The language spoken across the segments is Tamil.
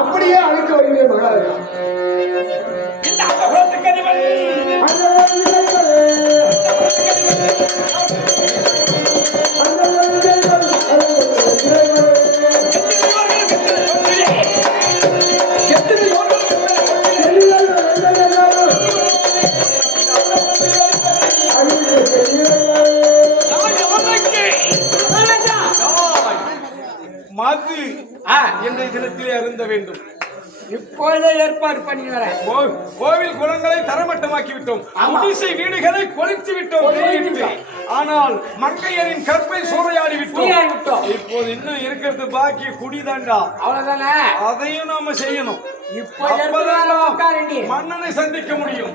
அப்படியே அழைத்து வருகிறேன் மகாராஜா. மது என்ற தினத்திலே அருந்த வேண்டும். இப்பொழுதே ஏற்பாடு பண்ணுகிறேன். கோவில் குளங்களை தரமட்டமாக்கி விட்டோம். குடிசை வீடுகளை கொளுத்து விட்டோம். ஆனால் மங்கையரின் கற்பை சூறையாடி விட்டோம். இப்போது இன்னும் இருக்கிறது பாக்கி குடிதாண்டா. அவ்வளவுதானே? அதையும் நாம செய்யணும். இப்ப மன்னனை சந்திக்க முடியும்.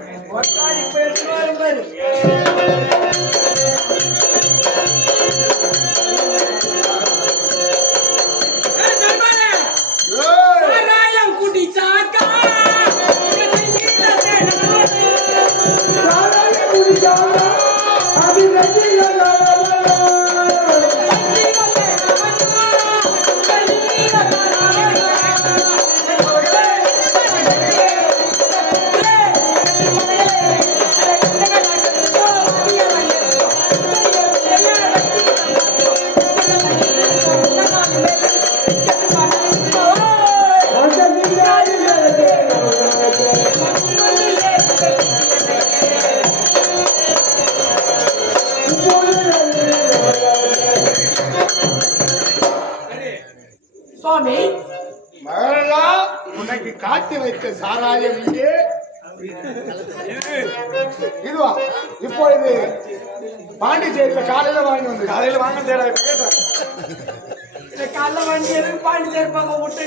உனக்கு காட்டி வைத்த சாராயம் இங்கே இதுவா? இப்பொழுது பாண்டிச்சேரியில காலையில வாங்கி வந்து காலையில வாங்க தேடா காலைல வாங்கி பாண்டிச்சேரி பக்கம் விட்டு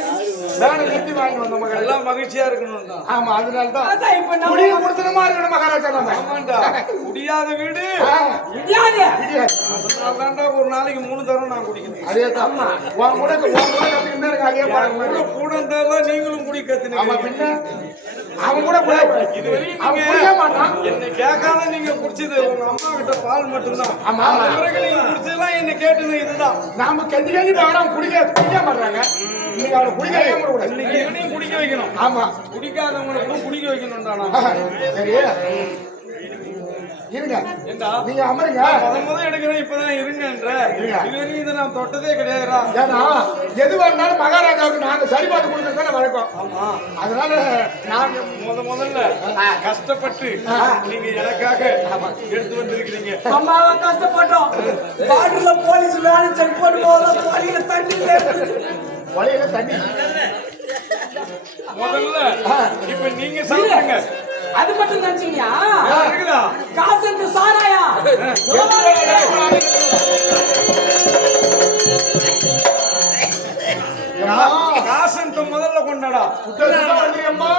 நிறுத்தி வாங்கி வந்தோம். எல்லாம் மகிழ்ச்சியா இருக்கணும். ஆமா, அதனாலதான் இப்ப நம்ம கொடுத்தனமா இருக்கணும் மகாராஜா. நம்ம ஆமாண்டா, முடியாத வீடு முடியாது. அதனாலதான்டா ஒரு நாளைக்கு 3 தரம் நான் குடிக்கணும். அதே தான் கூட இருந்தாலும் நீங்களும் குடி கத்துனீங்க. அவன் கூட என்ன கேட்காம நீங்க குடிச்சது உங்க அம்மா கிட்ட பால் மட்டும்தான். நீங்க குடிச்சதெல்லாம் என்ன கேட்டுது இதுதான். நாம கஞ்சி கஞ்சி குடிக்க மாட்டாங்க. நீங்க அவனை குடிக்க குடிக்க வைக்கணும். ஆமா, குடிக்காதவங்களுக்கு குடிக்க வைக்கணும். சரி இருங்க, நீங்க அமருங்க. முதல் எடுக்கிறேன் இப்பதான் இருங்கன்ற. இதுவரைக்கும் இதை நான் தொட்டதே கிடையாதுடா. ஏன்னா எது வேணாலும் மகாராஜாவுக்கு நாங்க சரி பார்த்து கொடுக்கறதுதான் வழக்கம். ஆமா, அதனால நாங்க முதல்ல கஷ்டப்பட்டு நீங்க எனக்காக எடுத்து வந்திருக்கிறீங்க. அம்மாவை கஷ்டப்பட்டோம். பாட்டுல போலீஸ் வேலை செக் பண்ணும்போது வழியில தண்ணி முதல்ல இப்ப நீங்க சாப்பிடுங்க. அது மட்டும் நினைச்சீங்க? காசு சாராயா காசு முதல்ல கொண்டாடா. அம்மா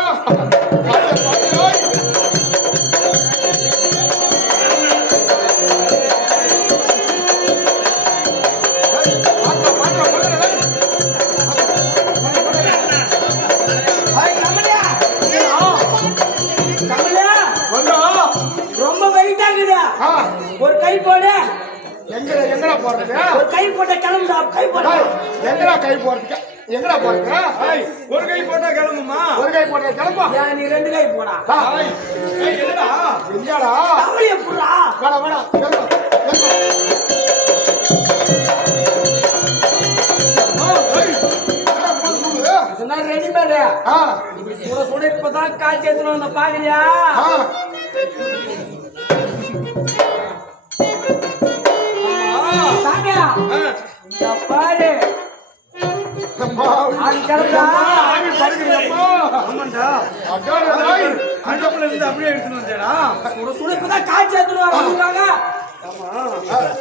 ஒரு கை போடு. எங்கடா போறது? ஒரு கை போட்ட கிளம்புடா. கை போட எங்கடா கை போறது? எங்கடா போறது? ஒரு கை போட்டா கிளம்புமா? ஒரு கை போட்டா கிளம்பா. நீ 2 கை போடா. என்னடா எங்கடா தமிழ் எப்படா? வாடா வாடா ரெடிமேடு சுட இப்பதான் காய்ச்சி எடுத்துன்னு வந்த பாக்குறியா? பாரு அப்படியே எடுத்துன்னு வந்தேடா. சுடுப்புதான் காய்ச்சி எடுத்துன்னு வராங்க.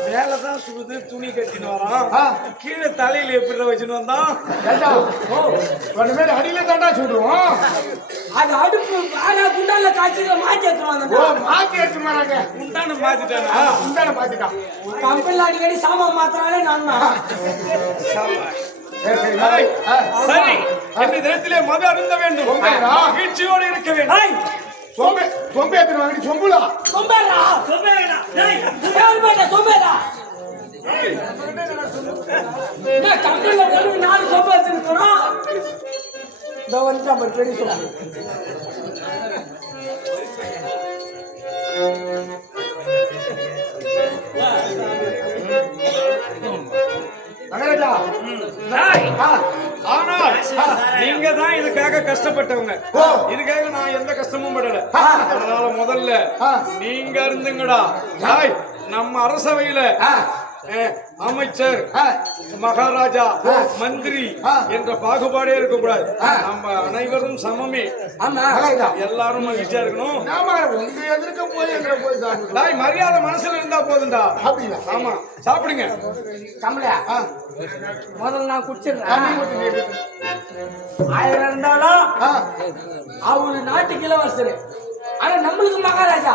மேலதான் சுடுது, துணி கட்டின்னு வரான். கீழே தலையில எப்படி வச்சுன்னு வந்தான்? அடியில தாண்டா சுடுவோம். அது அடுப்பு குண்டால காய்ச்சி மாத்தி எடுத்துருவாங்க. மாத்தி எடுத்துருவாங்க. குண்டான மாத்திட்டானா? குண்டான மாத்திட்டான். கம்பெனில அடிக்கடி சாமான் மாத்திராலே நான் சரி, இந்த தினத்திலே மது அருந்த வேண்டும், மகிழ்ச்சியோடு இருக்க வேண்டும். சொம்பு எடுத்துட்டு வாங்கி சொம்புலா சொம்பேடா சொம்பேடா டேய் சொம்பேடா என்ன கம்பெனில போய் 4 சொம்பு வச்சிருக்கோம். இதோ வந்து நம்ம ரெடி சொல்லுங்க. மகாராஜா ஆனால் நீங்க தான் இதுக்காக கஷ்டப்பட்டவங்க. இதுக்காக நான் எந்த கஷ்டமும் படல. அதனால முதல்ல நீங்க இருந்துங்கடா. நம்ம அரசவையில அமைச்சர், மகாராஜா, மந்திரி என்ற பாகுபாடே இருக்கக்கூடாது. நம்ம அனைவரும் சமமே. எல்லாரும் மகிழ்ச்சியா இருக்கணும். உங்க எதிர்க்க போய் எங்க போய் சாப்பிடுங்க. மரியாதை மனசுல இருந்தா போதுண்டா. ஆமா, சாப்பிடுங்க. கமலா முதல்ல நான் குடிச்சிடுறேன். 1000 இருந்தாலும் அவரு நாட்டுக்கு இளவரசர். ஆனா நம்மளுக்கு மகாராஜா.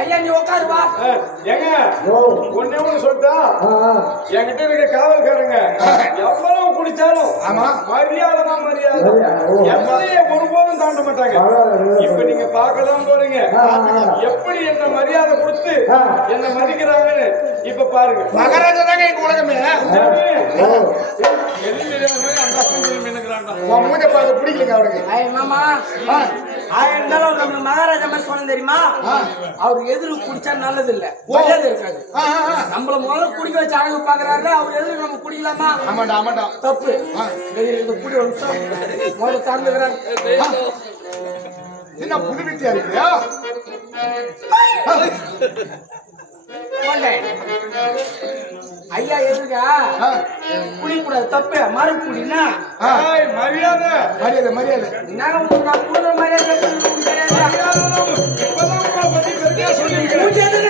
ஐயா நீ உட்காருவா. ஏங்க ஒன்னே ஒண்ணு சொல்லிட்டா, என்கிட்ட இருக்க காவல்காரங்க எவ்வளவு குடிச்சாலும் மரியாதை தான் மரியாதை. எவ்வளைய ஒருபோதும் தாண்ட மாட்டாங்க. இப்ப நீங்க பார்க்கலாம் போறீங்க எப்படி என்ன மரியாதை கொடுத்து என்ன மதிக்கிறாங்கன்னு. இப்ப பாருங்க, மகாராஜா தாங்க எங்க உலகமே. மூஞ்ச பார்க்க பிடிக்கலங்க அவருக்கு. மாமா 1000 இருந்தாலும் நம்ம மகாராஜா மாதிரி சொன்ன தெரியுமா? அவர் எதிர்ப்பு குடிச்சா நல்லது இல்ல, மரியாதை இருக்காது. நம்மள முதல்ல குடிக்க வச்சு அழகு பாக்குறாரு. அவர் எதிர்ப்பு நம்ம குடிக்கலாமா? ஆமாண்டா ஆமாண்டா, தப்பு. இந்த குடி முதல்ல தாண்டுகிறார். என்ன புது வித்தியா இருக்கியா? ஐயா எதுக்கா குடிக்கூடாது, தப்பு. மறு குடினா மரியாதை மரியாதை மரியாதை. நான் குடுற மரியாதை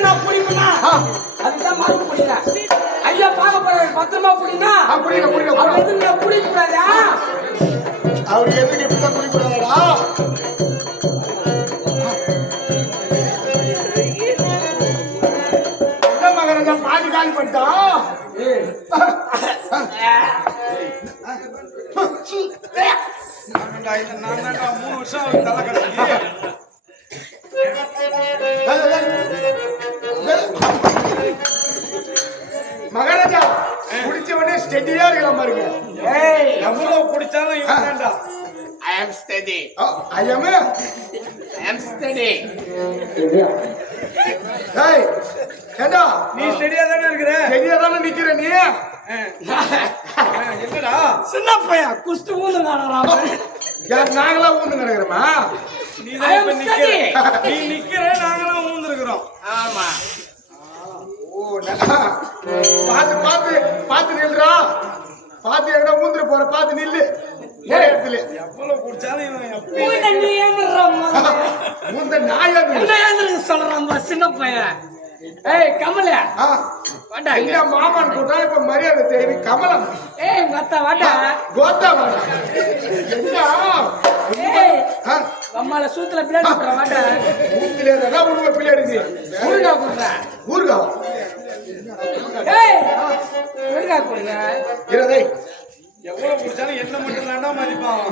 நான் குடிப்பேனா? அதுதான் மறு குடினா. ஐயா பார்க்க போற பத்திரமா குடினா எதுக்கு குடிக்கூடாதா? அவருக்கு எதுக்கு இப்பதான் குடிக்கூடாதா? என்ன மகாராஜா பாதி காலி பண்ணிட்டான். நான் 3 வருஷம் தலை கட்டி மகாராஜா குடிச்ச உடனே ஸ்டெடியா இருக்கலாம் பாருங்க. எவ்வளவு குடிச்சாலும் இவன்டா. I am steady. I am steady. ஏய் ஏண்டா நீ ஸ்டெடியா தானே இருக்கிற? ஸ்டெடியா தானே நிக்கிற நீ? என்னடா சின்ன பையன் குஸ்து ஊந்துறானா? யார் நாங்களா ஊந்து கிடக்குறோமா? நீ தான் இப்ப நிக்கிற. நீ நிக்கிற, நாங்களாம் ஊந்துருக்கிறோம். ஆமா. ஓ பாத்து பாத்து பாத்து நில்றா. பாத்து எங்கடா ஊந்துற போற, பாத்து நில்லு. எவ்வளவு குடிச்சாலும் இவன் நீ ஏந்துறாமா? ஊந்த நாயா என்ன ஏந்துறது சொல்றாமா சின்ன பையன்? ஏய் கமல வாடா. இந்த மாமன் கூட்டா இப்ப மரியாதை தேடி கமலம். ஏய் மத்த வாடா. கோத்தா வாடா. என்ன ஏய் அம்மால சூத்துல பிளேட் போடுற வாடா. ஊத்திலே தான் உனக்கு பிளேட் இது. ஊர்கா குடுறா. ஊர்கா. ஏய் ஊர்கா குடுறா. இரதே எவ்வளவு குடிச்சாலும் என்ன மட்டும் தாண்டா மதிப்பான்.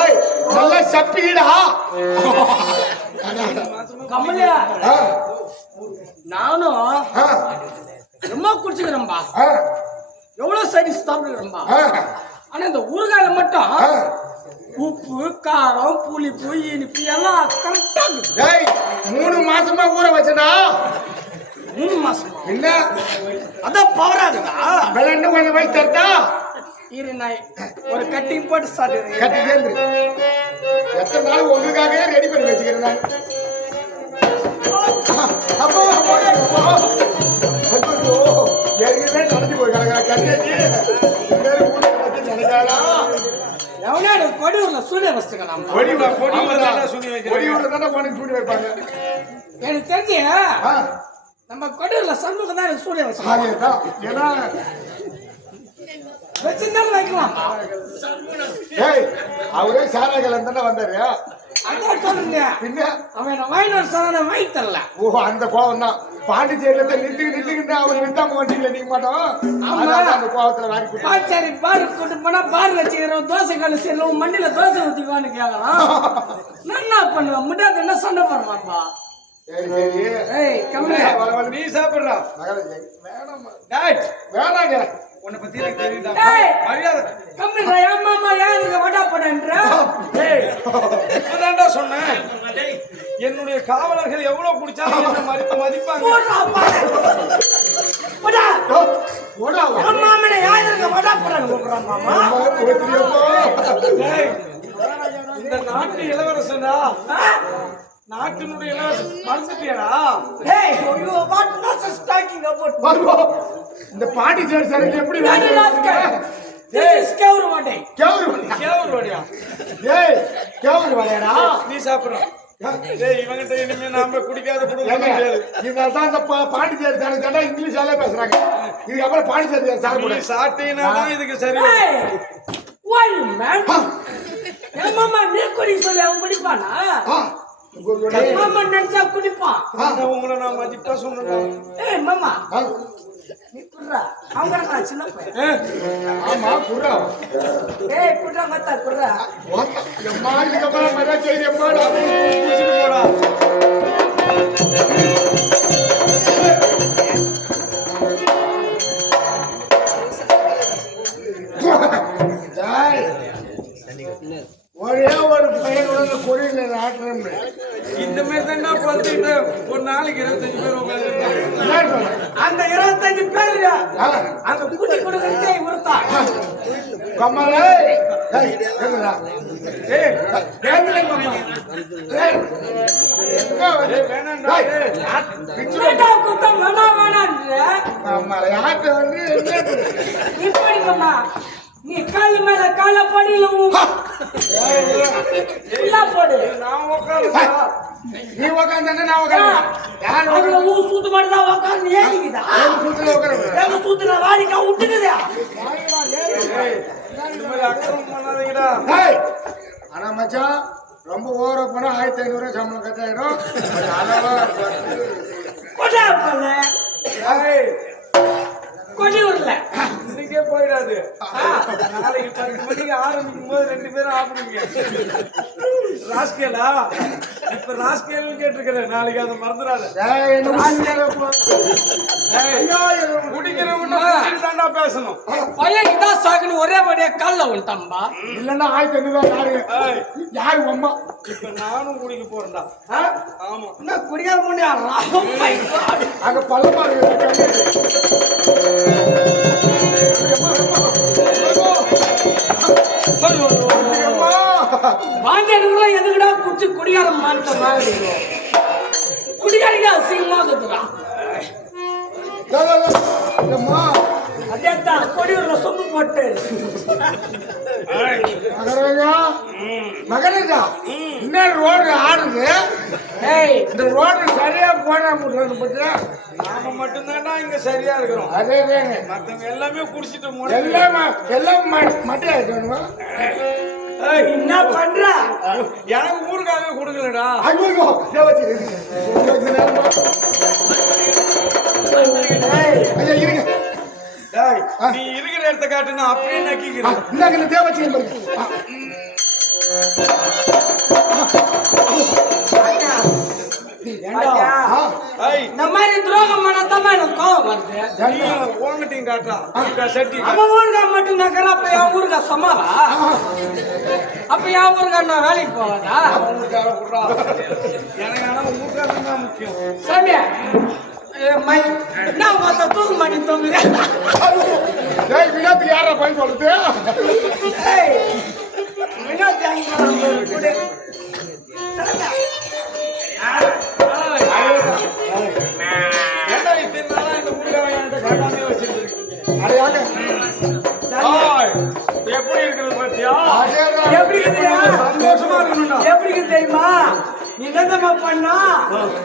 ஏய் நல்ல சப்பிடா. கமலியா நானும் ரொம்ப குடிச்சுக்கிறேன்பா. எவ்வளவு சரி சாப்பிடுறேன்பா. ஆனா இந்த ஊறுகாயில மட்டும் உப்பு காரம் புளிப்பு இனிப்பு எல்லாம் கரெக்டா இருக்கு. ஏய் 3 மாசமா ஊற வச்சடா. 3 மாசம் என்ன அதான் பவர் ஆகுதா? வெள்ளண்டு கொஞ்சம் வயசு தரட்டா. இரு நாய் ஒரு கட்டிங் போட்டு சாப்பிடுறேன். கட்டி கேந்து எத்தனை நாள் உங்களுக்காகவே ரெடி பண்ணி வச்சுக்கிறேன் நான். அப்போ ஏற்கனவே நடந்து போய் கிடக்குறா கட்டியாச்சு. நினைக்காடா எவனாடு கொடியூர்ல சூரிய வச்சுக்க நாம. கொடியூர்ல தானே போன சூடி வைப்பாங்க. எனக்கு தெரிஞ்சு நம்ம கொடியூர்ல சண்முகம் தான் எனக்கு சூரிய வச்சுக்க. ஏன்னா வச்சிருந்தாலும் வைக்கலாம். ஏய் அவரே சாராகலம் தானே வந்தாரு. அதான் சொல்லுங்க. பின்ன அவன் வாங்கிட்டு சொன்ன வாங்கி தரல. ஓ அந்த கோவம் தான். பாண்டிச்சேரியில நிறுத்துக்கிட்டு அவர் நிறுத்தாம வண்டியில நீங்க மாட்டோம். அந்த கோவத்துல வாங்கி பாச்சாரி பாரு கூட்டு போனா பாரு வச்சுக்கிறோம். தோசை கல்லு சரி மண்டியில தோசை ஊத்திக்குவான்னு கேட்கலாம். நான் என்ன பண்ணுவேன்? முட்டாது என்ன சண்டை போடுவான்பா. சரி சரி ஏய் கம்மியா நீ சாப்பிடுறா மகாராஜா வேணாமா டேய் வேணாங்க உன்னை பத்தி எனக்கு தெரியுதா டேய் மரியாதை கம்மியா என் மாமா ஏன் இதுக்கு வடா போடன்ற டேய் இப்பதான்டா சொன்னேன் என்னுடைய காவலர்கள் எவ்வளவு குடிச்சாலும் என்ன மதிப்பாங்க போடா போடா போடா என் மாமனே ஏன் இதுக்கு வடா போடன்ற மாமா டேய் இந்த நாட்டு இளவரசனா நாட்டினுடைய இளவரசன் மறந்துட்டியடா Hey, you what nonsense talking about? இந்த பாட்டி சேர் சரக்கு எப்படி Daddy rascal. This is Kevru Vade. கேவரு Wadia ஏய் கேவரு வாடா நீ சாப்பிடுற டேய் இவங்கிட்ட இனிமே நாம குடிக்காத குடுக்க முடியாது இதனால தான் இந்த பாட்டி சேர் சரக்கு கேட்டா இங்கிலீஷாலே பேசுறாங்க இதுக்கு அப்புறம் பாட்டி சேர் சரக்கு நீ சாப்பிட்டீங்கன்னா தான் இதுக்கு சரி Hey, why man? என் மாமா நீ குடி சொல்லி அவன் குடிப்பானா? என் மாமா நினைச்சா குடிப்பான். உங்களை நான் மதிப்பா சொன்னேன் ஏய் மாமா நீ குடுறா அவங்க நான் சின்ன பையன் ஆமா குர்ரா ஏய் குடுறா மத்தா குடுறா அம்மா இதுக்கு அப்புறம் மர செய்தி போடா குடிச்சிட்டு போடா ஒரே ஒரு பையனோட கொடியில ஆட்டுறேன் இந்த மாதிரி தான்டா பார்த்துட்டு ஒரு நாளைக்கு 25 பேர் உட்காந்து அந்த 25 பேர் அந்த குடி குடுக்கறதே இவர்தான் கமலே ஏய் என்னடா ஏய் கேட்கல மாமா ஏய் வேணாம்டா வேண்டா குத்தம் வேணான்ற அம்மா யார்ட்ட வந்து இப்படி மாமா நீ கால் மேல கால படியில இல்ல போடு நான் உட்காந்து நீ உட்கார்ந்தா நான் உட்கார்ந்தேன் யார் அவள ஊ சூத்து மாதிரி தான் உட்கார்ந்து ஏறிக்குதா கூத்துல உட்கார்றேன் எங்க சூத்துல வாரிக்கா விட்டுக்குதா இந்த மாதிரி அக்கிரமம் பண்ணாதீங்கடா ஏய் ஆனா மச்சான் ரொம்ப ஓவரா போனா 1500 சம்பளம் கட்டாயிரும் அது அளவா கொடா போல ஏய் கொடி வரல இன்னைக்கே போயிடாது நாளைக்கு 10 மணிக்கு ஆரம்பிக்கும் போது 2 பேரும் ஆப்பிடுங்க ராஸ்கேலா இப்ப ராஸ்கேல்னு கேட்டிருக்கிறேன் நாளைக்கு அதை மறந்துடாத ஏய் என்ன ராஜ்யல போ ஏய் குடிக்கிறவங்க தாண்டா பேசணும் பையன் இதான் சாகுன்னு ஒரே படியா கால்ல வந்துட்டான்பா இல்லன்னா 1500 யாரு யாரு அம்மா இப்ப நானும் குடிக்க போறேன்டா ஆமா என்ன குடிக்காத முடியாதா அங்க பள்ளமா இருக்கு வாங்கியதுக்குள்ள எதுக்குடா குடிச்சு குடியார மாட்ட மாதிரி குடியாரிங்க அசிங்கமா இருக்குதுடா அதேதான் கொடியூர்ல சொம்பு போட்டு மகராஜா மகராஜா இன்னும் ரோடு ஆடுது ஏய் இந்த ரோடு சரியா போட முடியாது பத்தியா நாம மட்டும்தான்டா இங்க சரியா இருக்கிறோம் அதேதாங்க மத்தவங்க எல்லாமே குடிச்சிட்டு எல்லாம் மட்டும் ஆயிட்டு என்ன பண்ற எனக்கு ஊருக்காகவே கொடுக்கலடா ஐயோ ஐயா இருங்க டேய் நீ இருக்கிற இடத்த காட்டு நான் அப்படியே நக்கிக்கிறேன் இந்தாங்க இந்த தேவச்சியம் பாருங்க ஏய் இந்த மாதிரி துரோகம் பண்ணத்தான் எனக்கு கோவம் வருது நீ உங்ககிட்டயும் காட்டுறா சட்டி அவன் ஊருக்கா மட்டும் நக்கறா அப்ப என் ஊருக்கா சமாவா அப்ப என் ஊருக்கா நான் வேலைக்கு போவாதா எனக்கு ஆனா ஊருக்காக தான் முக்கியம் சாமி நான் மொத்த தூக்கு மாட்டி தூங்குறேன் ஏய் வினாத்துக்கு யாரா பயன் சொல்லுது ஏன்டா இத்தனை நாளா இந்த ஊருக்காக என்கிட்ட கேட்காமலே வச்சிருக்கீங்க அடையாங்க எப்படி இருக்குது பாத்தியா எப்படி இருக்குதுயா? சந்தோஷமா இருக்கணும்டா எப்படி இருக்கு தெரியுமா நீ என்னதம்மா பண்ணா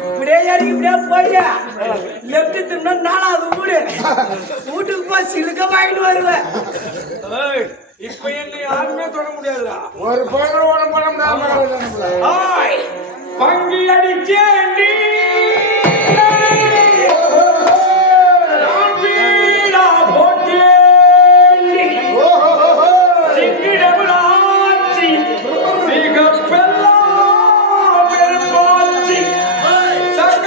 இப்படியே ஏறி இப்படியே போய் லெப்ட் திரும்ப நாலாவது வீட்டுக்கு போய் சிலுக்க வாங்கிட்டு வருவேன் ஏய் இப்ப என்ன யாருமே தொட முடியாதுடா ஒரு பொருள் ஓட போட முடியாது ஹாய் பங்கி அடிச்சே நீ ராம்பீடா போட்டே நீ சிங்கிடபுராச்சி சிகப்பெல்லா பெருமாச்சி சக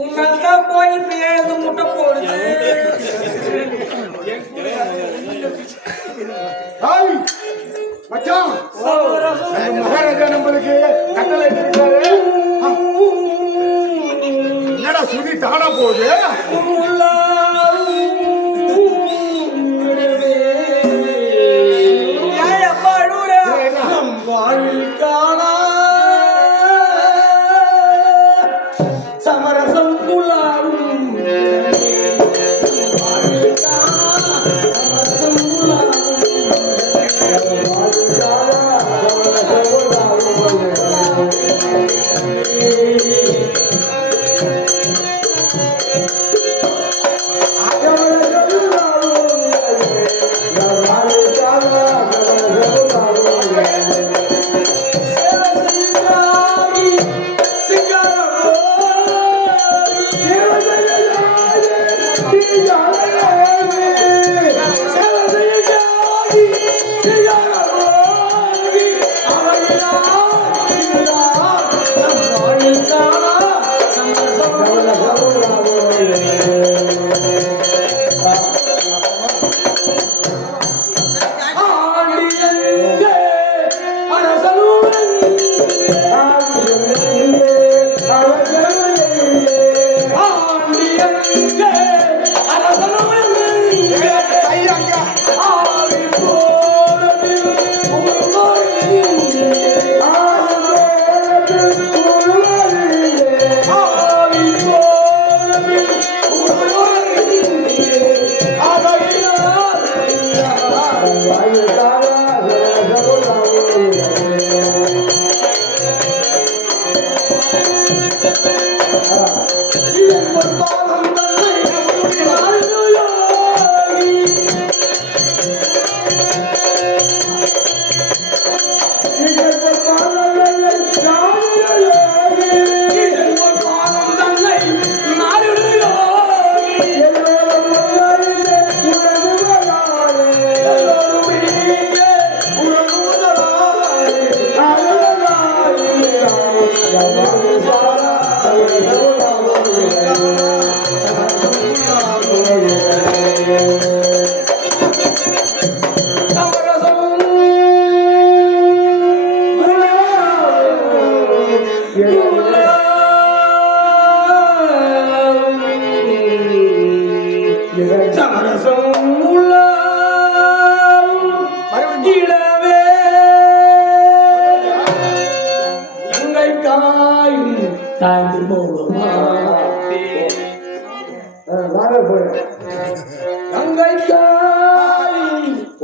உன்னதான் போய் இப்ப எழுத முட்டை போடுது. ஹாய் மச்சான், நம்ம மகாராஜா நம்மளுக்கு கட்டளை இருக்காரு. என்னடா சுதி தானா போகுது? ஏன் அப்பா அழுவுற? நம் வாழ்வில் காணா சமரசம் புலாவும் வாழ்வில் காணா சமரசம் புலாவும்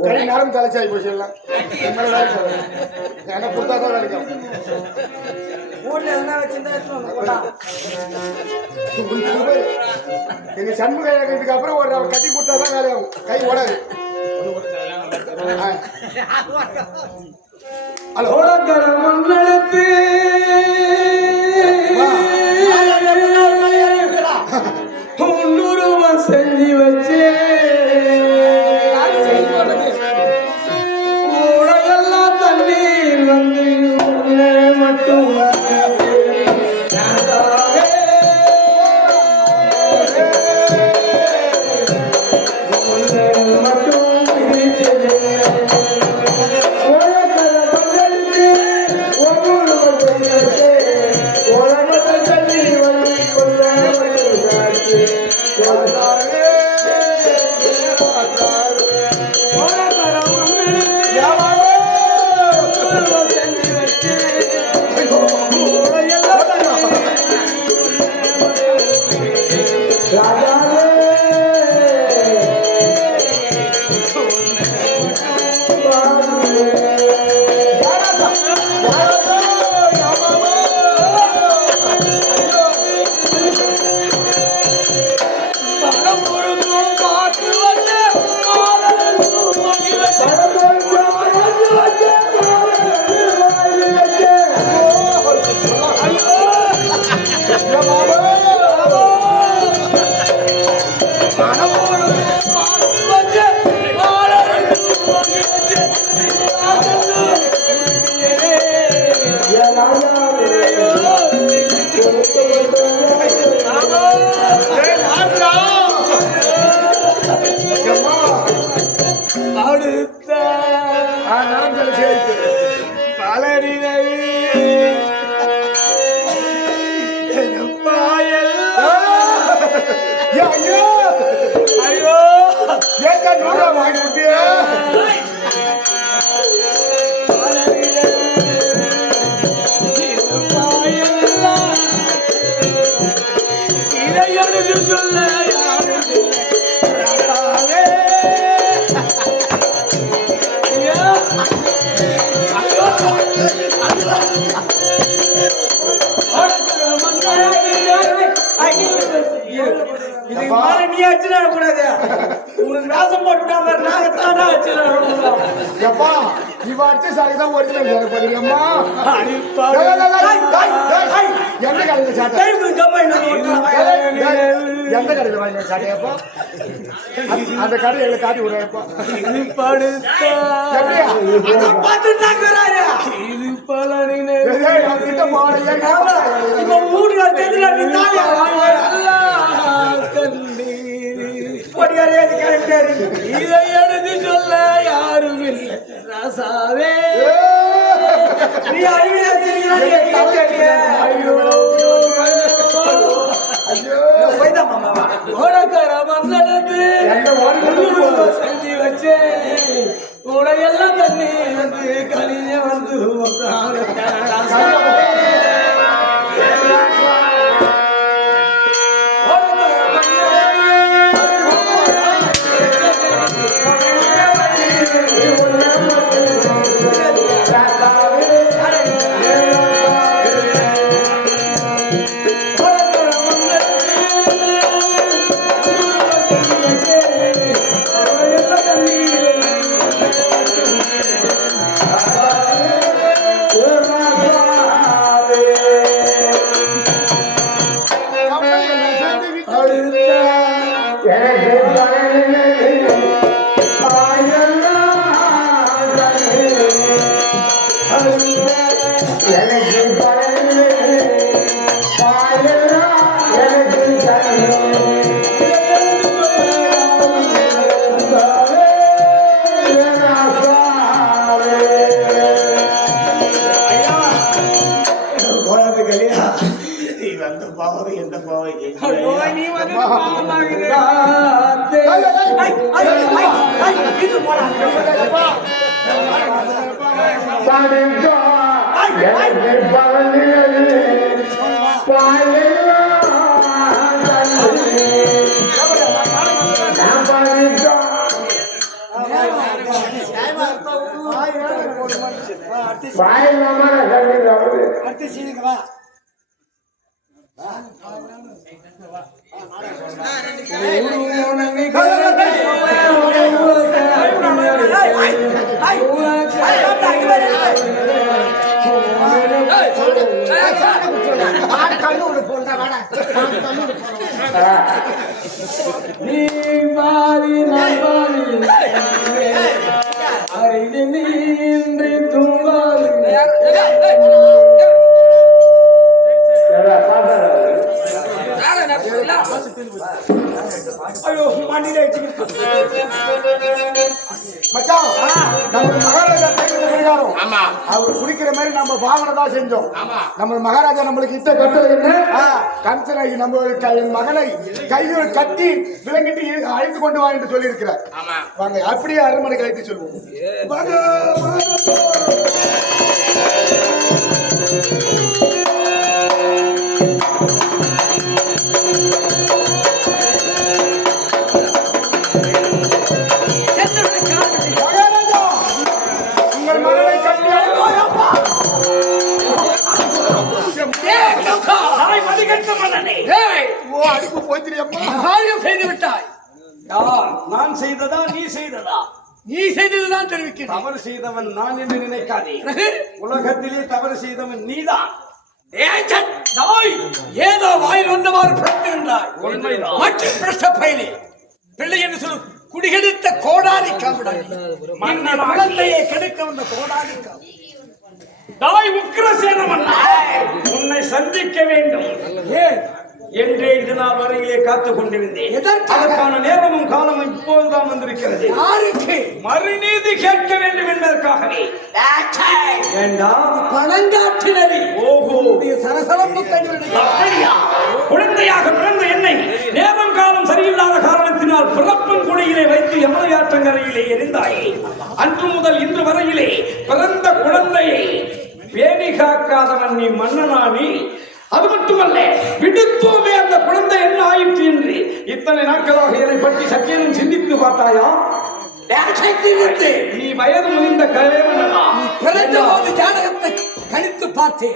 கை நேரம் தலைச்சாய் போச்சு எல்லாம். எனக்கு கொடுத்தாதான் கிடைக்கும். எங்க சண்முக ஏகத்துக்கு அப்புறம் ஒரு கட்டி கொடுத்தாதான் வேலையாகும். கை ஓடாது. செஞ்சு வச்சு ஊடையெல்லாம் தண்ணீர் வந்து மட்டும் மட்டும் ஏய், நான்டா. எம்மா. அடுத்த நடந்தது சேர்த்து பலனினை ஐயோ ஐயோ ஏக்கா நூறா வாங்கி விட்டியா இதை எழுதி சொல்ல இதுக்கு மேல நீ அச்சுனா கூடாது உனக்கு வேஷம் போட்டுட்டா பாரு நாகத்தானா அச்சுனா எப்பா இவ அடிச்ச சாரி தான் ஒரிஜினல் சாரி பாருங்கம்மா எந்த கடையில் சாட்டை எந்த கடையில் வாங்கி சாட்டையப்பா அந்த கடை எங்களை காட்டி விடுறப்பா எப்படியா இது பலனினை கிட்ட போன இப்ப மூணு நாள் தெரிஞ்சு இதை எழுதி சொல்ல யாரும் இல்லை ராசாவே நீ செஞ்சு வச்சே உடையெல்லாம் தண்ணி வந்து கலிஞ்ச வந்து நீ பாதி நான் பாதி அறிந்து நீன்றி தூங்காது ஐயோ மண்ணில மச்சான் நம்ம மகாராஜா பிரகாரம் அவர் குடிக்கிற மாதிரி நம்ம பாவனை தான் செஞ்சோம் நம்ம மகாராஜா நம்மளுக்கு இத்த கட்டளை என்ன கம்சனை நம்மளுக்கு என் மகனை கையில் கட்டி விலங்கிட்டு அழைத்து கொண்டு வா என்று சொல்லி இருக்கிறார் வாங்க அப்படியே அரண்மனைக்கு அழைத்து சொல்லுவோம் நான் செய்ததா நீ செய்ததா நீ செய்ததுதான் தெரிவிக்கிறேன் தவறு செய்தவன் நான் என்று நினைக்காதே உலகத்திலே தவறு செய்தவன் நீதான் ஏதோ வாயில் வந்தவாறு பிறந்திருந்தார் உண்மைதான் மற்றும் பிரஷ்ட பயிலே பிள்ளை என்று சொல்லு குடிகெடுத்த கோடாரி காவிடாய் குழந்தையை கெடுக்க வந்த கோடாரி தாய் உக்கிரசேன மன்னா, உன்னை சந்திக்க வேண்டும் என்றே இது நாள் வரையிலே காத்துக் கொண்டிருந்தேன். அதற்கான நேரமும் காலமும் இப்போதுதான் வந்திருக்கிறது. யாருக்கு மறுநீதி கேட்க வேண்டும் என்பதற்காகவே. பணங்காற்றினரி ஓஹோ, சரசரம்பு அப்படியா? குழந்தையாக பிறந்த என்னை நேரம் காலம் சரியில்லாத காரணத்தினால் பிறப்பும் குடியிலே வைத்து யமுனையாற்றங்கரையிலே எரிந்தாயே. அன்று முதல் இன்று வரையிலே பிறந்த குழந்தையை பேணி காக்காதவன் நீ மன்னனானி. அது மட்டுமல்ல, விடுத்தோமே அந்த குழந்தை என்ன ஆயிற்று என்று இத்தனை நாட்களாக என்னை பற்றி சற்றேனும் சிந்தித்து பார்த்தாயா? நீ வயது முதிர்ந்த கலைவனா? பிறந்த போது ஜாதகத்தை கணித்து பார்த்தேன்.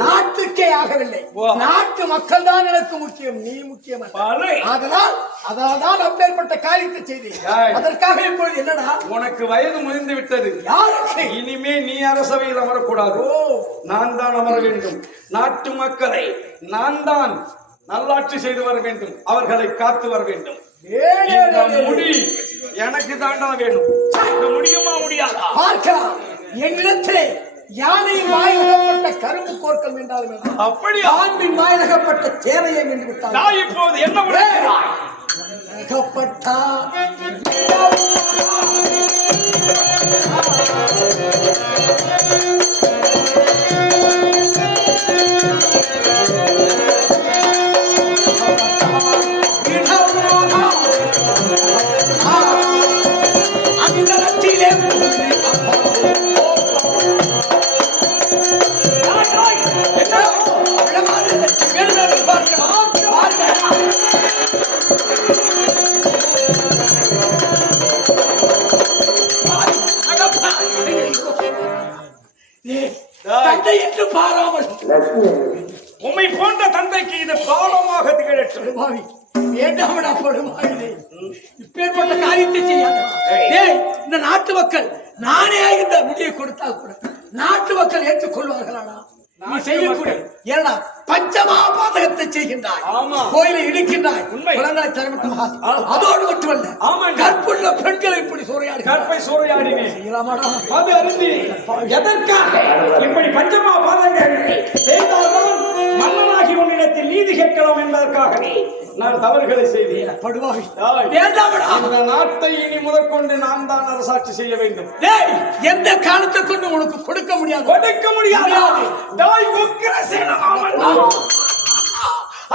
நாட்டுக்கே ஆகவில்லை. நாட்டு மக்கள் தான் எனக்கு முக்கியம், நீ முக்கியம். அதனால்தான் அப்பேற்பட்ட காரியத்தை செய்தேன். அதற்காக இப்பொழுது என்னடா? உனக்கு வயது முதிர்ந்து விட்டது. யாருக்கு? இனிமே நீ அரசவையில் அமரக்கூடாது. நான் தான் அமர வேண்டும். நாட்டு மக்களை நான் தான் நல்லாட்சி செய்து வர வேண்டும். அவர்களை காத்து வர வேண்டும். இந்த முடி எனக்கு தாண்டா வேணும். முடியுமா முடியாதா? பார்க்கலாம். என்னிடத்திலே யானையின் வாயிலகப்பட்ட கரும்பு கோர்க்கம் என்றாலும் வேண்டாம். அப்படி ஆண்பின் வாயிலகப்பட்ட சேரையை என்று விட்டால் நான் இப்போது என்ன உரைக்கிறாய்? தந்தை என்று பாராமல் உம்மை போன்ற தந்தைக்கு இது பாவமாக திகழட்டும். வேண்டாமடா படுவாயிலே. இப்பேற்பட்ட காரியத்தை செய்யாத. இந்த நாட்டு மக்கள் நானே இந்த முடியை கொடுத்தால் கூட நாட்டு மக்கள் ஏற்றுக்கொள்வார்களாடா? நீ செய்யக்கூடிய ஏன்னா பஞ்சமாபாதகத்தை செய்கின்றாய். கோயிலை இடிக்கின்றாய். குழந்தை தரமட்டமா? அதோடு மட்டுமல்ல, கற்புள்ள பெண்களை இப்படி சூறையாடி கற்பை சூறையாடினேன். அது அருந்தி எதற்காக இப்படி பஞ்சமாபாதகங்களை செய்தால்தான் மன்னனாகி உன்னிடத்தில் நீதி கேட்கலாம் என்பதற்காகவே நான் தவறுகளை செய்தேன். படுவாய் இந்த நாட்டை இனி முதற்கொண்டு நாம் தான் அரசாட்சி செய்ய வேண்டும். எந்த காலத்தை கொண்டு உனக்கு கொடுக்க முடியாது. கொடுக்க முடியாது. தாய் உக்கிரசேன மன்னா,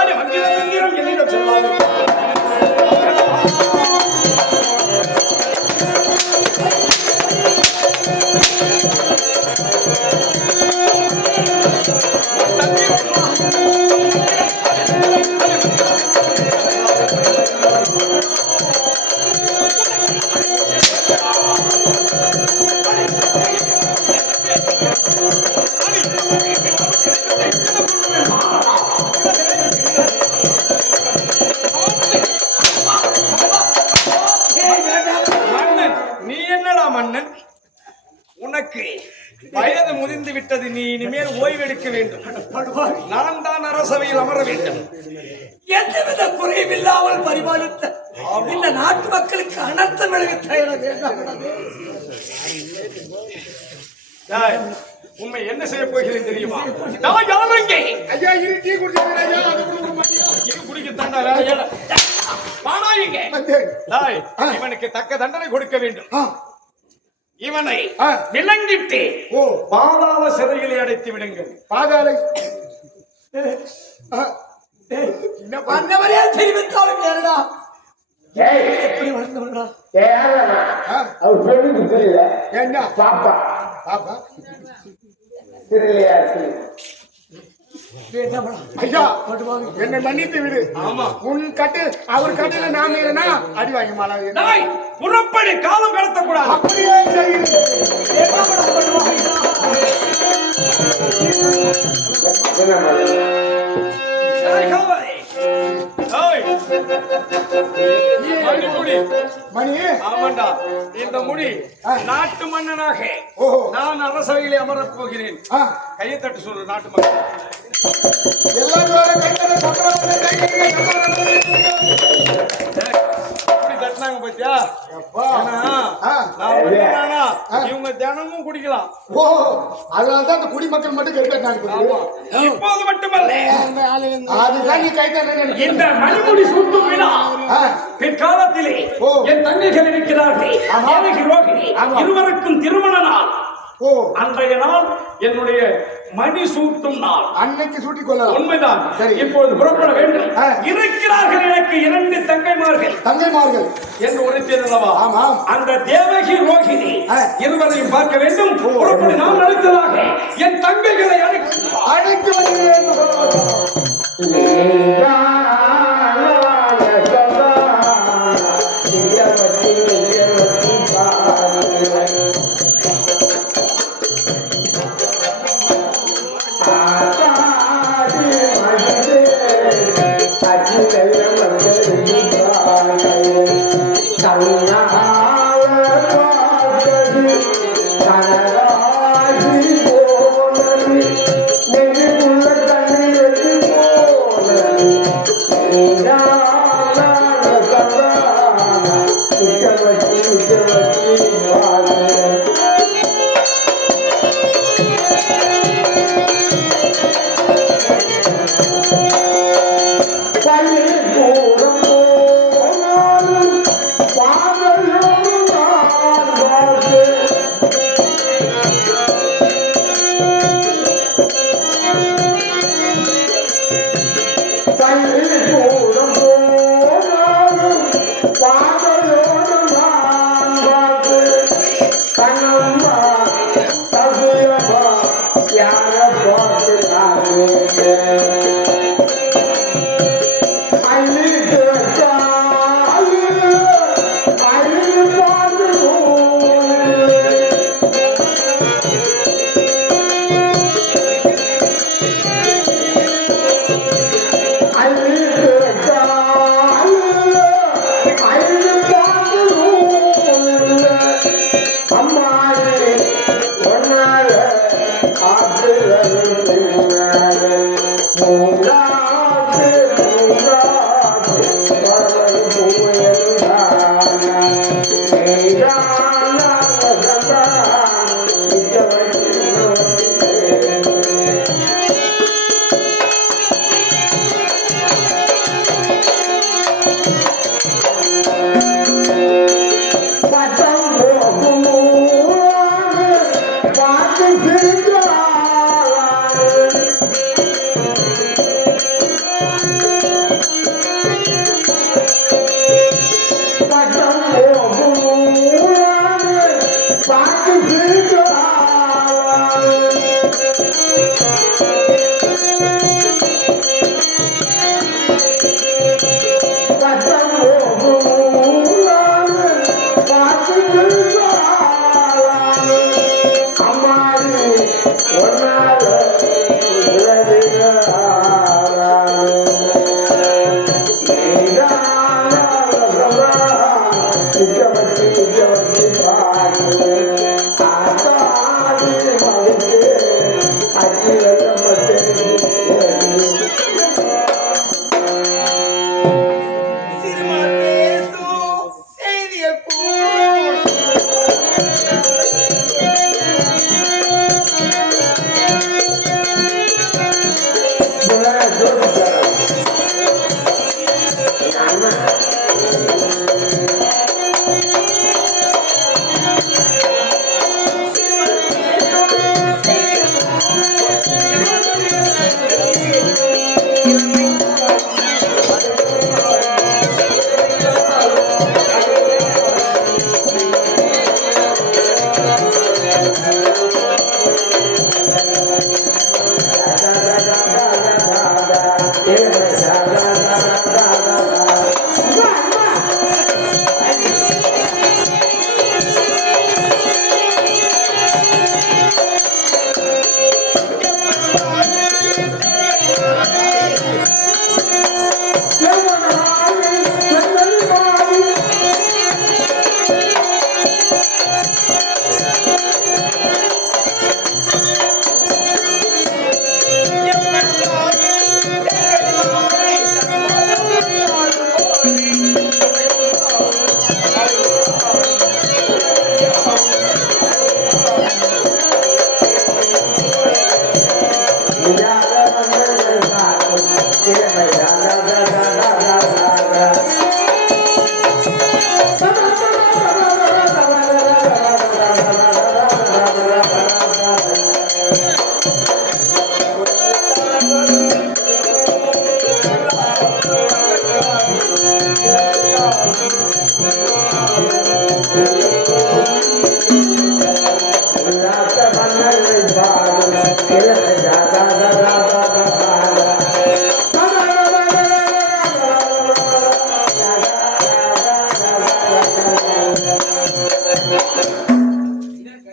அது வந்திருக்கிறோம் என்னிடம் சொல்லாது. மன்னன், உனக்கு வயது முதிர்ந்து விட்டது. நீ இனிமேல் ஓய்வெடுக்க வேண்டும். நான் தான் அரசவையில் அமர வேண்டும். எந்தவித குறைவில்லாமல் பரிபாலித்த இந்த நாட்டு மக்களுக்கு அனர்த்தம் விளைவித்த உண்மை என்ன செய்ய போகிறேன் தெரியுமா? இவனுக்கு தக்க தண்டனை கொடுக்க வேண்டும். இவனை விலங்கிட்டு பாதாள சிறைகளை அடைத்து விடுங்கள். பாதாளை தெரிவித்தாலும் ஏறடா எப்படி வளர்ந்தவர்களா? என்ன பாப்பா பாப்பா ஐயா என்னை மன்னித்து விடு. உன் கட்டு அவர் கட்டுல நான் இருந்தா அடி வாங்கி மாலை புறப்படி. காலம் கடத்தக்கூடாது. அப்படியே மணி ஆமாண்டா. இந்த முடி நாட்டு மன்னனாக நான் அரசவையிலே அமரப் போகிறேன். கையை தட்டு சொல்லு நாட்டு மக்கள் எல்லாரும். சொன்னாங்க பாத்தியா? எப்பா. ஏன்னா, நான் வந்தேனா, இவங்க தினமும் குடிக்கலாம். ஓ, அதனாலதான் அந்த குடிமக்கள் மட்டும் கைத்தாங்க. இப்போது மட்டுமல்ல, அதுதான் நீ கைத்தாங்க. இந்த மணிமுடி சூட்டும் விழா பிற்காலத்திலே என் தங்கைகள் இருக்கிறார்கள், தேவகி, ரோகிணி இருவருக்கும் திருமண நாள். ஓ, அன்றைய நாள் என்னுடைய மணி சூட்டும் நாள். அன்னைக்கு சூட்டிக் கொள்ளலாம். உண்மைதான். சரி, இப்போது புறப்பட வேண்டும். இருக்கிறார்கள் எனக்கு 2 தங்கைமார்கள் என்று உரைத்ததல்லவா? ஆமாம். அந்த தேவகி, ரோகிணி இருவரையும் பார்க்க வேண்டும். புறப்பட நான் அழைத்ததாக என் தங்கைகளை அழைத்து வருகிறேன்.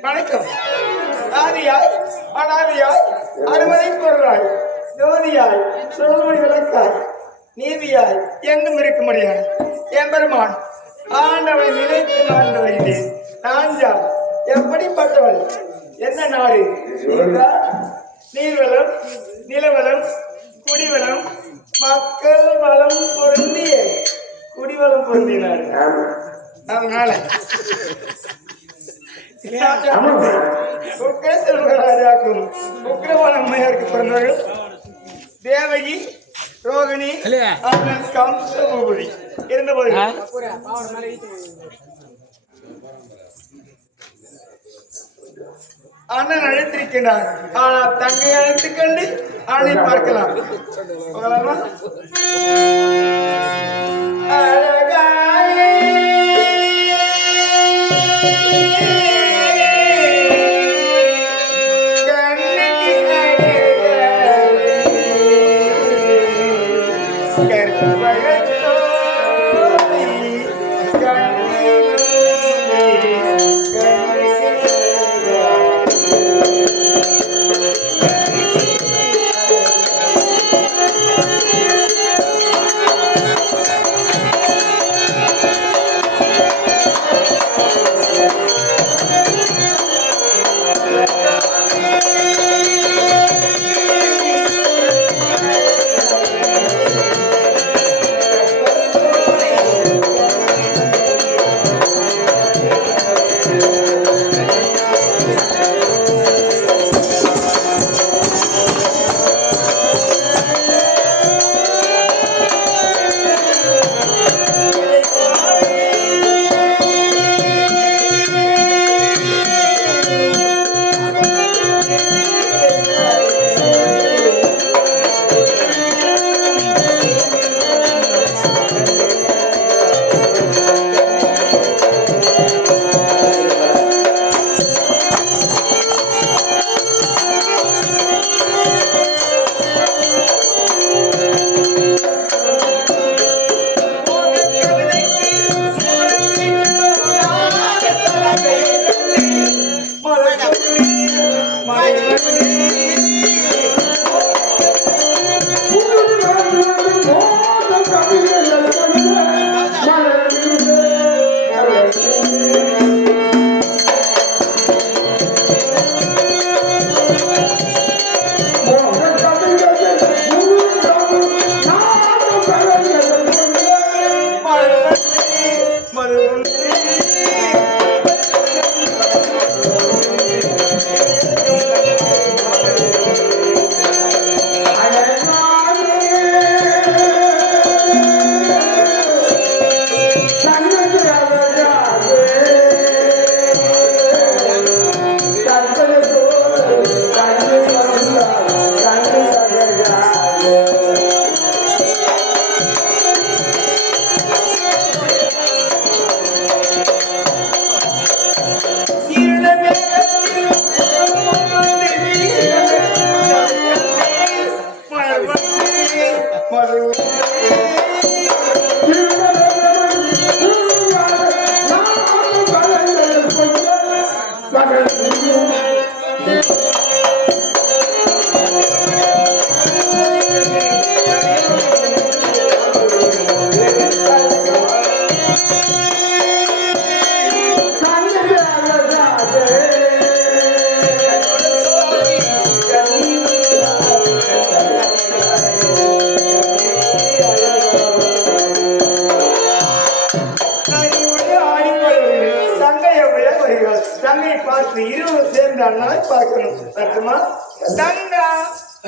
வணக்கம். ஆதியாய் அனாதியாய் அறுவடை பொருளாய் ஜோதியாய் சொல்மொழி விளக்காய் நீதியாய் என்றும் இருக்க முடியாது எம்பெருமான் ஆண்டவனை நினைத்து நான் வருகிறேன். நான் யார்? எப்படிப்பட்டவள்? என்ன நாடு? நீர்வளம், நிலவளம், குடிவளம், மக்கள் வளம் பொருந்திய குடிவளம் பொருந்தினார். அதனால ராஜாக்கும் உக்ரவான அம்மையாருக்கு பிறந்தவர்கள் தேவகி, ரோகிணி, அண்ணன் கம்சபூபதி இருந்தபோது அண்ணன் அழைத்திருக்கின்றார். ஆனால் தங்கை அழைத்துக் கொண்டு அவனை பார்க்கலாம்.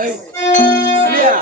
ஏய், இல்லையா?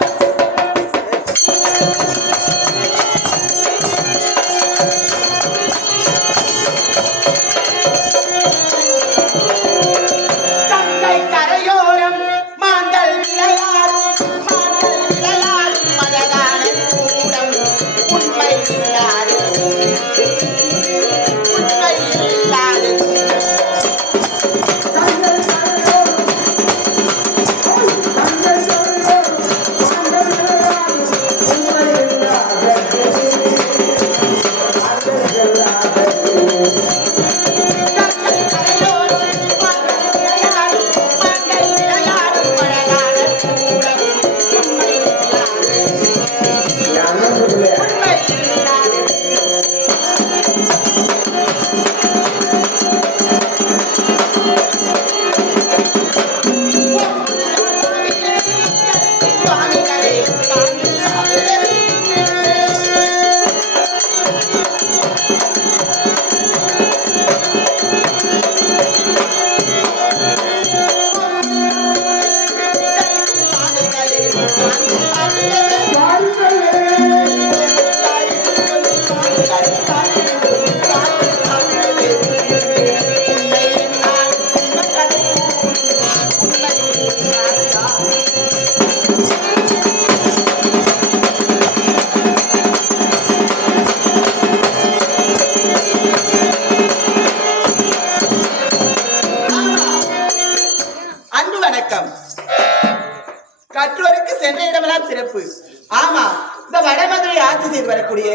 வடமதுரை ஆட்சி செய்து வரக்கூடிய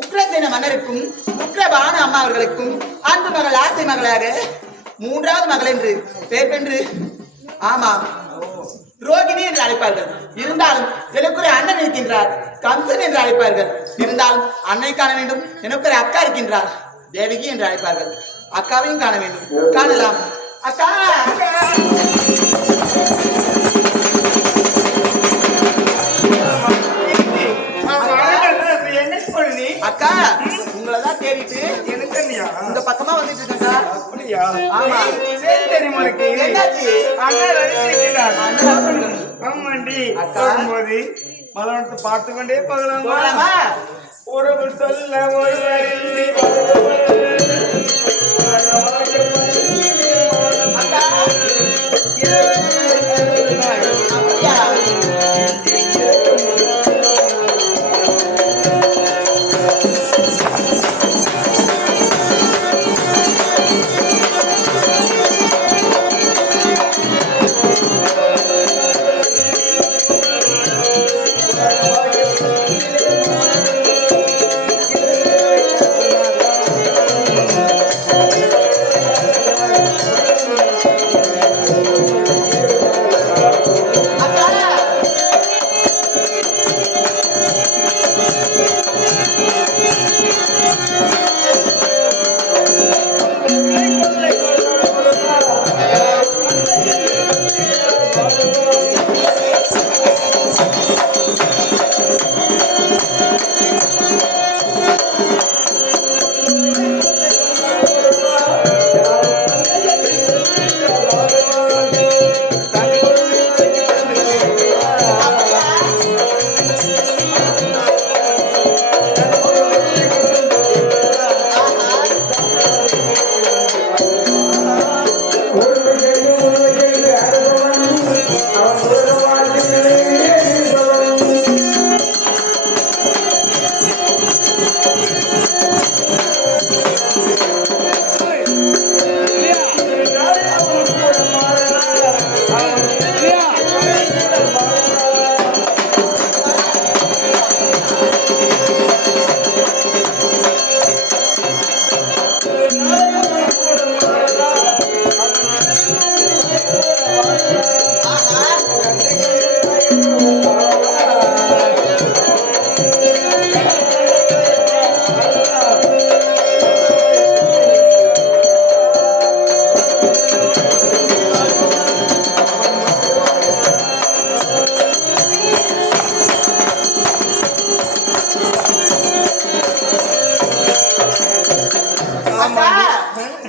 உக்ரசேன மன்னருக்கும் உக்ரபான அம்மா அவர்களுக்கும் அன்பு மகள் ஆசை மகளாக 3வது மகள் என்று பெயர் பெற்று ஆமா ரோகிணி என்று அழைப்பார்கள். இருந்தாலும் எனக்கு ஒரு அண்ணன் இருக்கின்றார், கம்சன் என்று அழைப்பார்கள். இருந்தாலும் அன்னை காண வேண்டும், எனக்கு ஒரு அக்கா இருக்கின்றார், தேவகி என்று அழைப்பார்கள். அக்காவையும் காண வேண்டும், காணலாம். அக்கா அக்கா உங்களதான் தேடிட்டு இந்த பக்கமா வந்துட்டு இருக்கா. ஆமா தெரியுமா என்னாச்சு? மலவனத்தை பார்த்து கொண்டே போகலாமா? உறவு சொல்ல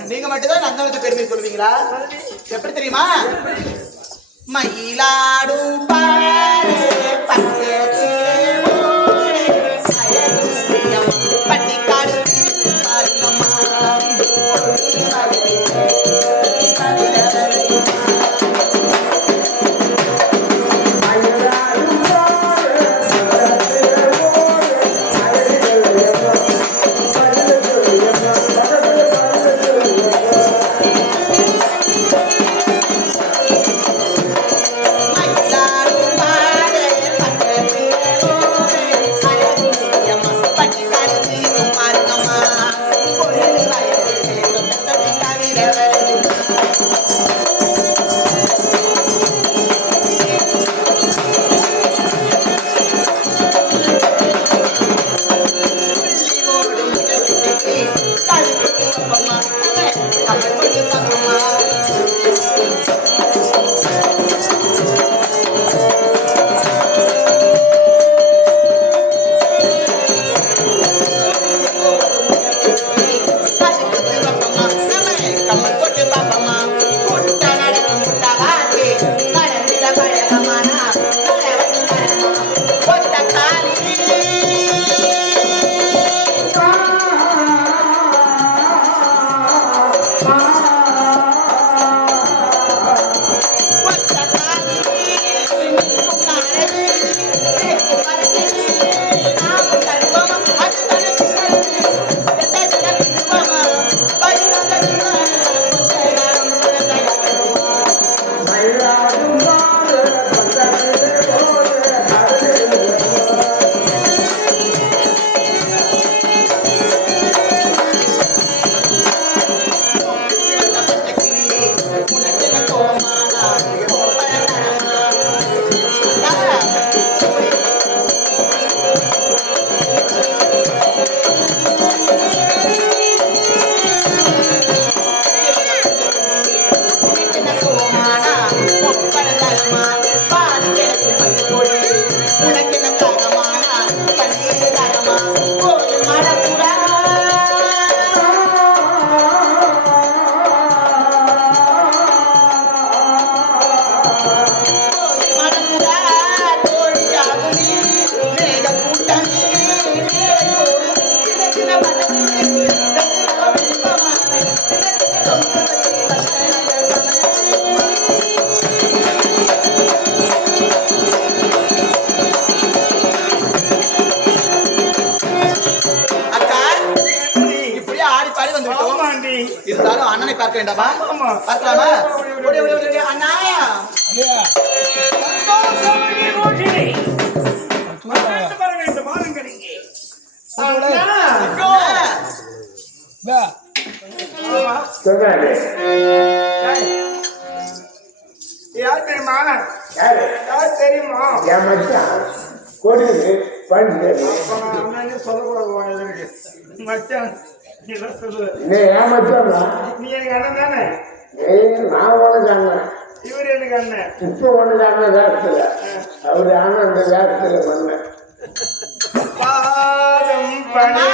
நீங்க மட்டும்தான் நந்தனத்து பெருமை சொல்வீங்களா? எப்படி தெரியுமா? மயிலாடும் பட்டிக்காடு மயிலாடும் அண்ணனை பார்க்க வேண்டாமா? ஆமா. பார்க்கலாமா? ஓடி, ஓடி, ஓடி, ஓடி. அண்ணா வர வேண்டும் வாருங்கள் இங்கே. யார் தெரியுமா? யார் தெரியுமா? சொல்லக்கூடாது மச்சான் நீ எனக்கு அண்ணன் தானே? இவர் எனக்கு அண்ணன். பாதம் பணி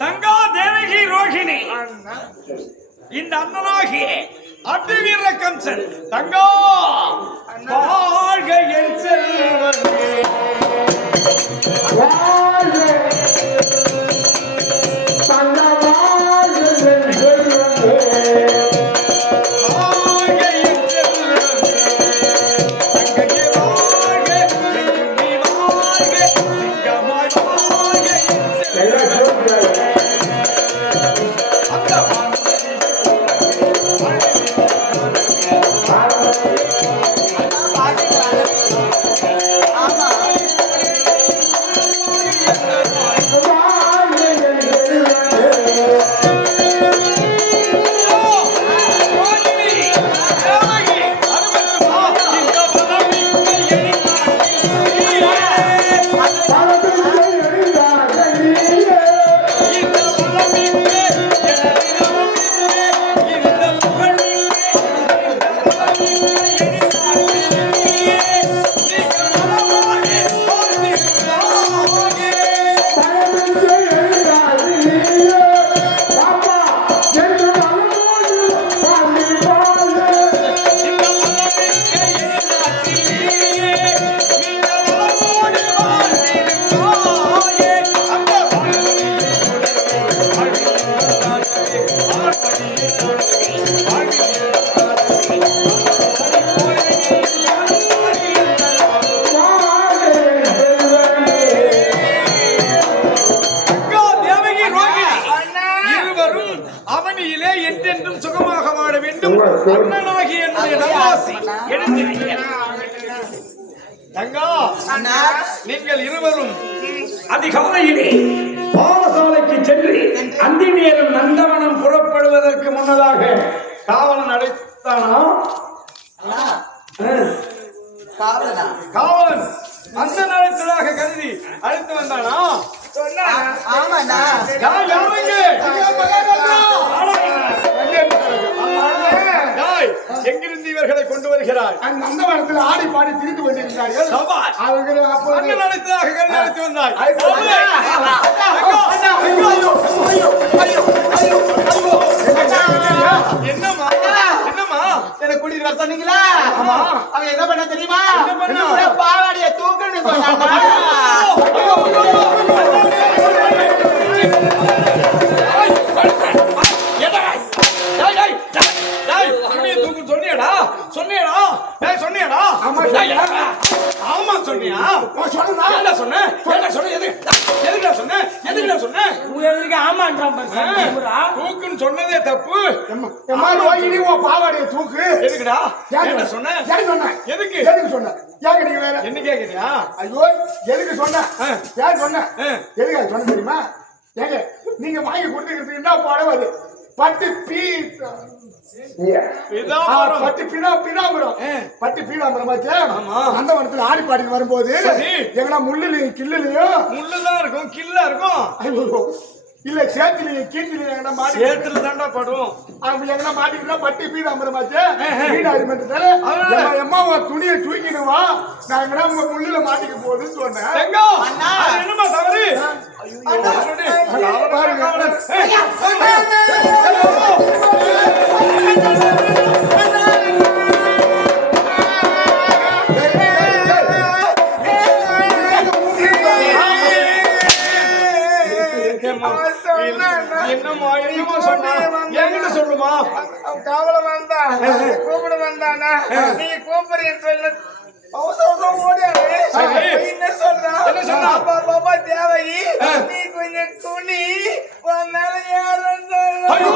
தங்கா தேவகி ரோகிணி இந்த அண்ணனாகிய அட்டுவீர கம்சன் தங்கா வாழ்க என் செல்வமே அண்ணனாகிய என்னுடைய நவாசி தங்கா நீங்கள் இருவரும் அதிகாலையிலே பாடசாலைக்கு சென்று அந்தி நேரம் நந்தவனம் புறப்படுவதற்கு முன்னதாக காவலன் அழைத்தானா? காவலன் அந்த அழைத்ததாக கருதி அழைத்து வந்தானா? எங்கிருந்து இவர்களை கொண்டு வருகிறார்? நந்தவனத்தில் ஆடி பாடி திரிந்து கொண்டிருந்தார்கள். அண்ணன் அழைத்ததாக கருதி அழைத்து வந்தாய். என்னம்மா என்னம்மா எனக்கு கூட்டிட்டு வர சொன்னீங்களா? அவன் என்ன பண்ண தெரியுமா? பாவாடிய தூக்குன்னு சொன்னாங்க. ஆமா சொன்னியா? சொன்ன சொன்ன எது தூக்குறான்றான் பாரு சாமி, இவரா? தூக்குன்னு சொன்னதே தப்பு. எம்மா ரோகிணி உன் பாவாடைய தூக்கு. எதுக்குடா? யாரு என்ன சொன்ன? யாரு சொன்ன? எதுக்கு? எதுக்கு சொன்ன? யாரு நீங்க வேற? என்ன கேக்குறியா? ஐயோ எதுக்கு சொன்ன? யார் சொன்ன? எதுக்கு அது சொன்ன தெரியுமா? ஏங்க நீங்க வாங்கி கொடுத்துக்கிறதுக்கு என்ன படம் அது? பட்டு இதான் வரும். பட்டு பீனாம்பரம் பட்டு பீனாம்பரம் ஆச்சு. ஆமா. அந்த வனத்துல ஆடி பாடிக்கு வரும்போது சரி. எங்கன்னா முள்ளுலையும் கிள்ளுலையும் முள்ளுதான் இருக்கும், கில்லா இருக்கும். ஐயோ இல்ல சேத்துலையும் கீழ்த்திலையும் எங்கன்னா மாட்டி சேத்துல தாண்டா படும். அவங்க எங்கன்னா மாட்டிக்கிட்டா பட்டு பீனாம்பரம் ஆச்சு. பீனாடி மட்டும் அதனால? எம்மா உன் துணியை தூக்கிடுவா நான் எங்கன்னா உங்க முள்ளுல மாட்டிக்க போகுதுன்னு சொன்னேன். எங்கோ? அது என்னமா தவறு? பாருங்க. என்னம்மா சொன்னா? என்கிட்ட சொல்லுமா? கவலை வந்தா கூப்பிட வந்தானா நீ கூப்பிடுறேன்னு சொல்லு என்ன சொல்றா? என்ன சொன்னா? பாப்பா தேவகி நீ கொஞ்சம் துணி உன் மேல யாரும் ஐயோ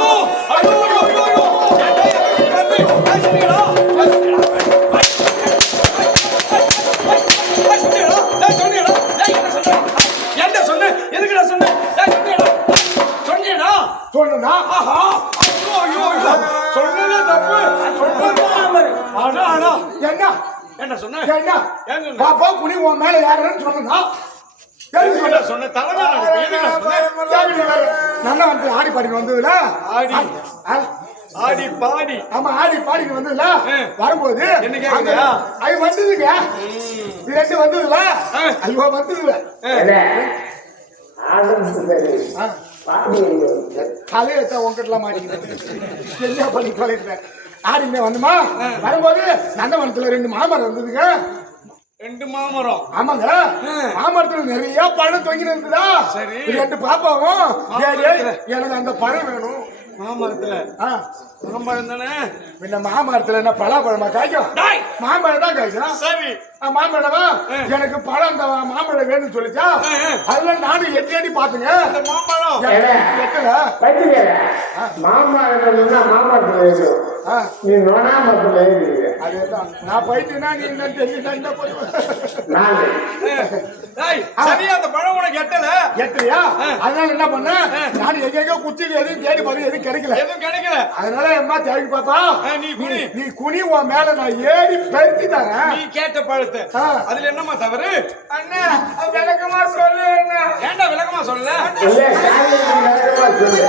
ஐயோ ஐயோ ஐயோ சொன்னா சொன்னதே தப்பு. என்ன என்ன சொன்ன? என்ன ஏன் சொன்ன? பாப்பா குனி உன் மேல யாருன்னு சொன்னா சொன்ன தலைமை நல்லா வந்து ஆடி பாடிக்கு வந்ததுல ஆடி ஆடி பாடி. ஆமா ஆடி பாடிக்கு வந்ததுல வரும்போது என்ன கேக்குறியா? அது வந்ததுங்க இது ரெண்டு வந்ததுல ஐயோ வந்ததுல தலையத்த உங்ககிட்ட மாட்டிக்கிட்டேன் என்ன பண்ணி தொலைக்கிறேன். ஆடிமே வந்துமா வரும்போது நந்தவனத்துல ரெண்டு மாமரம் வந்ததுங்க. 2 மாமரம். ஆமாங்க மாமரத்துல நிறைய பழம் தொங்கிட்டு இருக்குதா. சரி. 2 பாப்பாவும் எனக்கு அந்த பழம் வேணும். மாமரத்துல மாம்பழம் தானே? பின்ன மாமரத்துல என்ன பலாப்பழமா காய்க்கும்? மாம்பழம் தான் காய்க்கும். சரி. மாம்பழமா எனக்கு பழம் அந்த மாம்பழம் வேணும்னு சொல்லிச்சா அதுல நானும் எட்டி பாத்துங்க. அந்த மாம்பழம் எட்டல மாமரத்துல நீ நோனாமரத்துல அதேதான் நான் போயிட்டுனா நீ என்ன தெரியுதா சரியா அந்த பழம் உனக்கு எட்டல எட்டலையா? அதனால என்ன பண்ண நான் எங்க குச்சிக்கு எதுவும் தேடி பாரு எதுவும் கிடைக்கல. எதுவும் கிடைக்கல. அதனால அம்மா தேடி பார்த்தா நீ குனி உன் மேல நான் ஏறி பறிச்சு தரேன். நீ கேட்ட பழத்தை அதுல என்னமா தவறு? அண்ணா விளக்கமா சொல்லு அண்ணா. ஏன்டா விளக்கமா சொல்லல? இல்ல, சொல்லு.